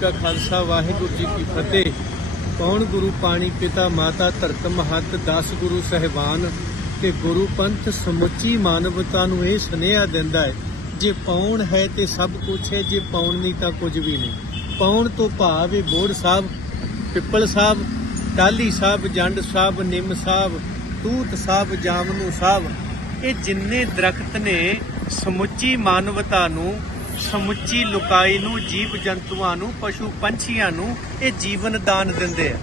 ਕਾ ਖਾਲਸਾ, ਵਾਹਿਗੁਰੂ ਜੀ ਕੀ ਫਤਿਹ। ਪੌਣ ਗੁਰੂ ਪਾਣੀ ਪਿਤਾ ਮਾਤਾ ਧਰਤ ਮਹੱਤ 10 ਗੁਰੂ ਸਹਿਬਾਨ ਤੇ ਗੁਰੂ ਪੰਥ ਸਮੁੱਚੀ ਮਾਨਵਤਾ ਨੂੰ ਇਹ ਸੁਨੇਹਾ ਦਿੰਦਾ ਹੈ, ਜੇ ਪੌਣ ਹੈ ਤੇ ਸਭ ਕੁਝ ਹੈ, ਜੇ ਪੌਣ ਨਹੀਂ ਤਾਂ ਕੁਝ ਵੀ ਨਹੀਂ। ਪੌਣ ਤੋਂ ਭਾਵ ਹੈ ਬੋੜ ਸਾਹਿਬ, ਪਿੱਪਲ ਸਾਹਿਬ ਟਾਲੀ ਸਾਹਿਬ, ਜੰਡ ਸਾਹਿਬ, ਨਿੰਮ ਸਾਹਿਬ, ਤੂਤ ਸਾਹਿਬ, ਜਾਮਨੂ ਸਾਹਿਬ, ਇਹ ਜਿੰਨੇ ਦਰਖਤ ਨੇ ਸਮੁੱਚੀ ਮਾਨਵਤਾ ਨੂੰ ਸਮੁੱਚੀ ਲੁਕਾਈ ਨੂੰ ਜੀਵ ਜੰਤੂਆਂ ਨੂੰ ਪਸ਼ੂ ਪੰਛੀਆਂ ਨੂੰ ਇਹ ਜੀਵਨ ਦਾਨ ਦਿੰਦੇ ਆ।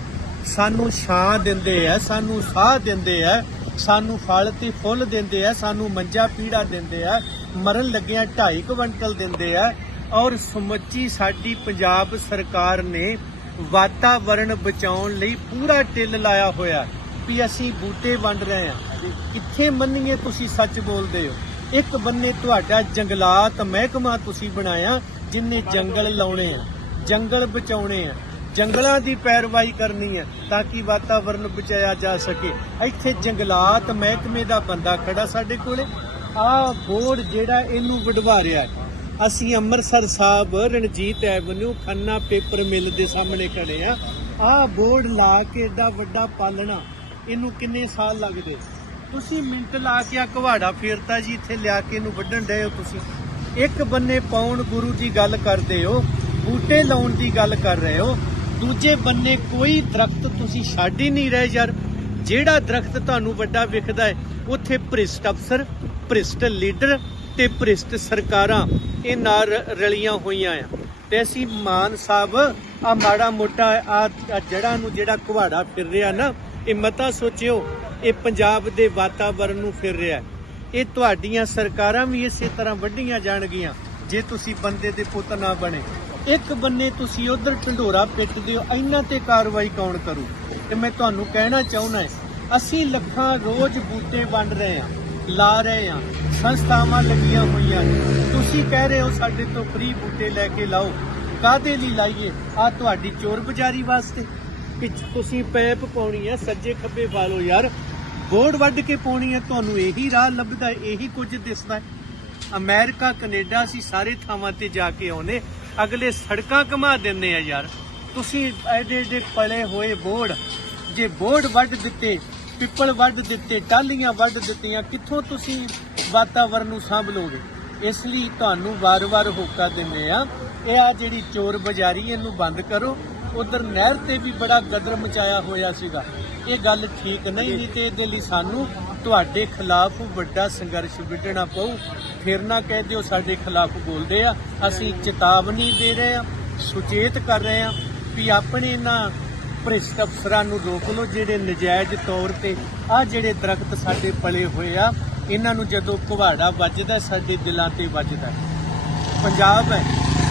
ਸਾਨੂੰ ਛਾਂ ਦਿੰਦੇ ਆ ਸਾਨੂੰ ਸਾਹ ਦਿੰਦੇ ਆ ਸਾਨੂੰ ਫਲ ਤੇ ਫੁੱਲ ਦਿੰਦੇ ਆ ਸਾਨੂੰ ਮੰਜਾ ਪੀੜਾ ਦਿੰਦੇ ਆ ਮਰਨ ਲੱਗਿਆਂ ਢਾਈ ਕੁਇੰਟਲ ਦਿੰਦੇ ਆ ਔਰ ਸਮੁੱਚੀ ਸਾਡੀ ਪੰਜਾਬ ਸਰਕਾਰ ਨੇ ਵਾਤਾਵਰਣ ਬਚਾਉਣ ਲਈ ਪੂਰਾ ਟਿੱਲ ਲਾਇਆ ਹੋਇਆ। ਵੀ ਅਸੀਂ ਬੂਟੇ ਵੰਡ ਰਹੇ ਹਾਂ ਕਿੱਥੇ ਮੰਨੀਏ ਤੁਸੀਂ ਸੱਚ ਬੋਲਦੇ ਹੋ? ਇੱਕ ਬੰਨੇ ਤੁਹਾਡਾ ਜੰਗਲਾਤ ਮਹਿਕਮਾ ਤੁਸੀਂ ਬਣਾਇਆ, ਜਿੰਨੇ ਜੰਗਲ ਲਾਉਣੇ ਆ, ਜੰਗਲ ਬਚਾਉਣੇ ਆ, ਜੰਗਲਾਂ ਦੀ ਪੈਰਵਾਈ ਕਰਨੀ ਹੈ ਤਾਂ ਕਿ ਵਾਤਾਵਰਨ ਬਚਾਇਆ ਜਾ ਸਕੇ। ਇੱਥੇ ਜੰਗਲਾਤ ਮਹਿਕਮੇ ਦਾ ਬੰਦਾ ਖੜਾ ਸਾਡੇ ਕੋਲੇ। ਆਹ ਬੋਰਡ ਜਿਹੜਾ ਇਹਨੂੰ ਵਡਵਾ ਰਿਹਾ ਅਸੀਂ Amritsar Sahib, Ranjit avenue, Khanna paper mill ਦੇ ਸਾਹਮਣੇ ਖੜੇ ਆ। ਆਹ ਬੋਰਡ ਲਾ ਕੇ ਇਹਦਾ ਵੱਡਾ ਪਾਲਣਾ, ਇਹਨੂੰ ਕਿੰਨੇ ਸਾਲ ਲੱਗਦੇ? ਤੁਸੀਂ ਮਿੰਟ ਲਾ ਕੇ ਆ ਘਵਾੜਾ ਫੇਰਤਾ ਜੀ, ਇੱਥੇ ਲਿਆ ਕੇ ਇਹਨੂੰ ਵੱਢਣ ਡਏ ਹੋ ਤੁਸੀਂ। ਇੱਕ ਬੰਨੇ ਪਾਉਣ ਗੁਰੂ ਦੀ ਗੱਲ ਕਰਦੇ ਹੋ, ਬੂਟੇ ਲਾਉਣ ਦੀ ਗੱਲ ਕਰ ਰਹੇ ਹੋ, ਦੂਜੇ ਬੰਨੇ ਕੋਈ ਦਰਖਤ ਤੁਸੀਂ ਛੱਡ ਹੀ ਨਹੀਂ ਰਹੇ ਯਾਰ। ਜਿਹੜਾ ਦਰਖਤ ਤੁਹਾਨੂੰ ਵੱਡਾ ਵਿਖਦਾ ਹੈ, ਉੱਥੇ ਭ੍ਰਿਸ਼ਟ ਅਫਸਰ, ਭ੍ਰਿਸ਼ਟ ਲੀਡਰ ਤੇ ਭ੍ਰਿਸ਼ਟ ਸਰਕਾਰਾਂ ਇਹ ਨਾਲ ਰਲੀਆਂ ਹੋਈਆਂ ਆ। ਤੇ ਅਸੀਂ ਮਾਨ ਸਾਹਿਬ ਆ ਮਾੜਾ ਮੋਟਾ ਆ ਜੜਾਂ ਨੂੰ ਜਿਹੜਾ ਕੁਹਾੜਾ ਫਿਰ ਰਿਹਾ ਨਾ ਇਹ ਮਤਾ ਸੋਚਿਓ, ਇਹ ਪੰਜਾਬ ਦੇ ਵਾਤਾਵਰਣ ਨੂੰ ਫਿਰ ਰਿਹਾ ਇਹ ਤੁਹਾਡੀਆਂ ਸਰਕਾਰਾਂ ਵੀ ਇਸੇ ਤਰ੍ਹਾਂ ਵੱਡੀਆਂ ਜਾਣਗੀਆਂ, ਜੇ ਤੁਸੀਂ ਬੰਦੇ ਦੇ ਪੁੱਤ ਨਾ ਬਣੇ। ਇੱਕ ਬੰਨੇ ਤੁਸੀਂ ਉਧਰ ਢੰਡੋਰਾ ਪਿੱਟਦੇ ਹੋ ਇਹਨਾਂ ਤੇ ਕਾਰਵਾਈ ਕੌਣ ਕਰੂ? ਤੇ ਮੈਂ ਤੁਹਾਨੂੰ ਕਹਿਣਾ ਚਾਹੁੰਦਾ ਅਸੀਂ ਲੱਖਾਂ ਰੋਜ਼ ਬੂਟੇ ਵੰਡ ਰਹੇ ਹਾਂ, ਲਾ ਰਹੇ ਹਾਂ, ਸੰਸਥਾਵਾਂ ਲੱਗੀਆਂ ਹੋਈਆਂ ਤੁਸੀਂ ਕਹਿ ਰਹੇ ਹੋ ਸਾਡੇ ਤੋਂ ਫ੍ਰੀ ਬੂਟੇ ਲੈ ਕੇ ਲਾਓ ਕਾਦੇ ਲਈ ਲਾਈਏ? ਆ ਤੁਹਾਡੀ ਚੋਰ ਬਜ਼ਾਰੀ ਵਾਸਤੇ। ਕਿ ਤੁਸੀਂ ਪੈਪ ਪਾਉਣੀ ਹੈ ਸੱਜੇ ਖੱਬੇ ਪਾ ਲਓ ਯਾਰ। ਬੋਰਡ ਵੱਢ ਕੇ ਪਾਉਣੀ ਹੈ ਤੁਹਾਨੂੰ ਇਹੀ ਰਾਹ ਲੱਭਦਾ, ਇਹੀ ਕੁਝ ਦਿਸਦਾ। ਹੈ ਅਮਰੀਕਾ, ਕੈਨੇਡਾ, ਅਸੀਂ ਸਾਰੇ ਥਾਵਾਂ ਤੇ ਜਾ ਕੇ ਆਉਨੇ ਅਗਲੇ ਸੜਕਾਂ ਘਮਾ ਦਿੰਦੇ ਆ ਯਾਰ। ਤੁਸੀਂ ਐਡੇ ਐਡੇ ਪਲੇ ਹੋਏ ਬੋਰਡ, ਜੇ ਬੋਰਡ ਵੱਢ ਦਿੱਤੇ, ਪਿੱਪਲ ਵੱਢ ਦਿੱਤੇ ਟਾਲੀਆਂ ਵੱਢ ਦਿੱਤੀਆਂ, ਕਿੱਥੋਂ ਤੁਸੀਂ ਵਾਤਾਵਰਨ ਨੂੰ ਸਾਂਭ ਲਓਗੇ? ਇਸ ਲਈ ਤੁਹਾਨੂੰ ਵਾਰ-ਵਾਰ ਹੋਕਾ ਦਿੰਦੇ ਆ, ਇਹ ਆ ਜਿਹੜੀ ਚੋਰ ਬਜ਼ਾਰੀ, ਇਹਨੂੰ ਬੰਦ ਕਰੋ। ਉਧਰ ਨਹਿਰ ਤੇ ਵੀ ਬੜਾ ਗਦਰ ਮਚਾਇਆ ਹੋਇਆ ਸੀਗਾ। ਇਹ ਗੱਲ ਠੀਕ ਨਹੀਂ ਨਹੀਂ ਤੇ ਇਹਦੇ ਲਈ ਸਾਨੂੰ ਤੁਹਾਡੇ ਖਿਲਾਫ ਵੱਡਾ ਸੰਘਰਸ਼ ਵਿੱਢਣਾ ਪਊ। ਫਿਰ ਨਾ ਕਹਿ ਦਿਓ ਸਾਡੇ ਖਿਲਾਫ ਬੋਲਦੇ ਆ, ਅਸੀਂ ਚੇਤਾਵਨੀ ਦੇ ਰਹੇ ਆ, ਸੁਚੇਤ ਕਰ ਰਹੇ ਆ ਵੀ ਆਪਣੇ ਇਹਨਾਂ ਭ੍ਰਿਸ਼ਟ ਅਫਸਰਾਂ ਨੂੰ ਰੋਕ ਲਓ, ਜਿਹੜੇ ਨਜਾਇਜ਼ ਤੌਰ ਤੇ ਆ ਜਿਹੜੇ ਦਰਖਤ ਸਾਡੇ ਪਲੇ ਹੋਏ ਆ, ਇਹਨਾਂ ਨੂੰ ਜਦੋਂ ਕੁਹਾੜਾ ਵੱਜਦਾ, ਸਾਡੇ ਦਿਲਾਂ ਤੇ ਵੱਜਦਾ। ਪੰਜਾਬ ਹੈ,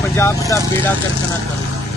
ਪੰਜਾਬ ਦਾ ਬੇੜਾ ਕਰਕਣਾ ਕਰੋ।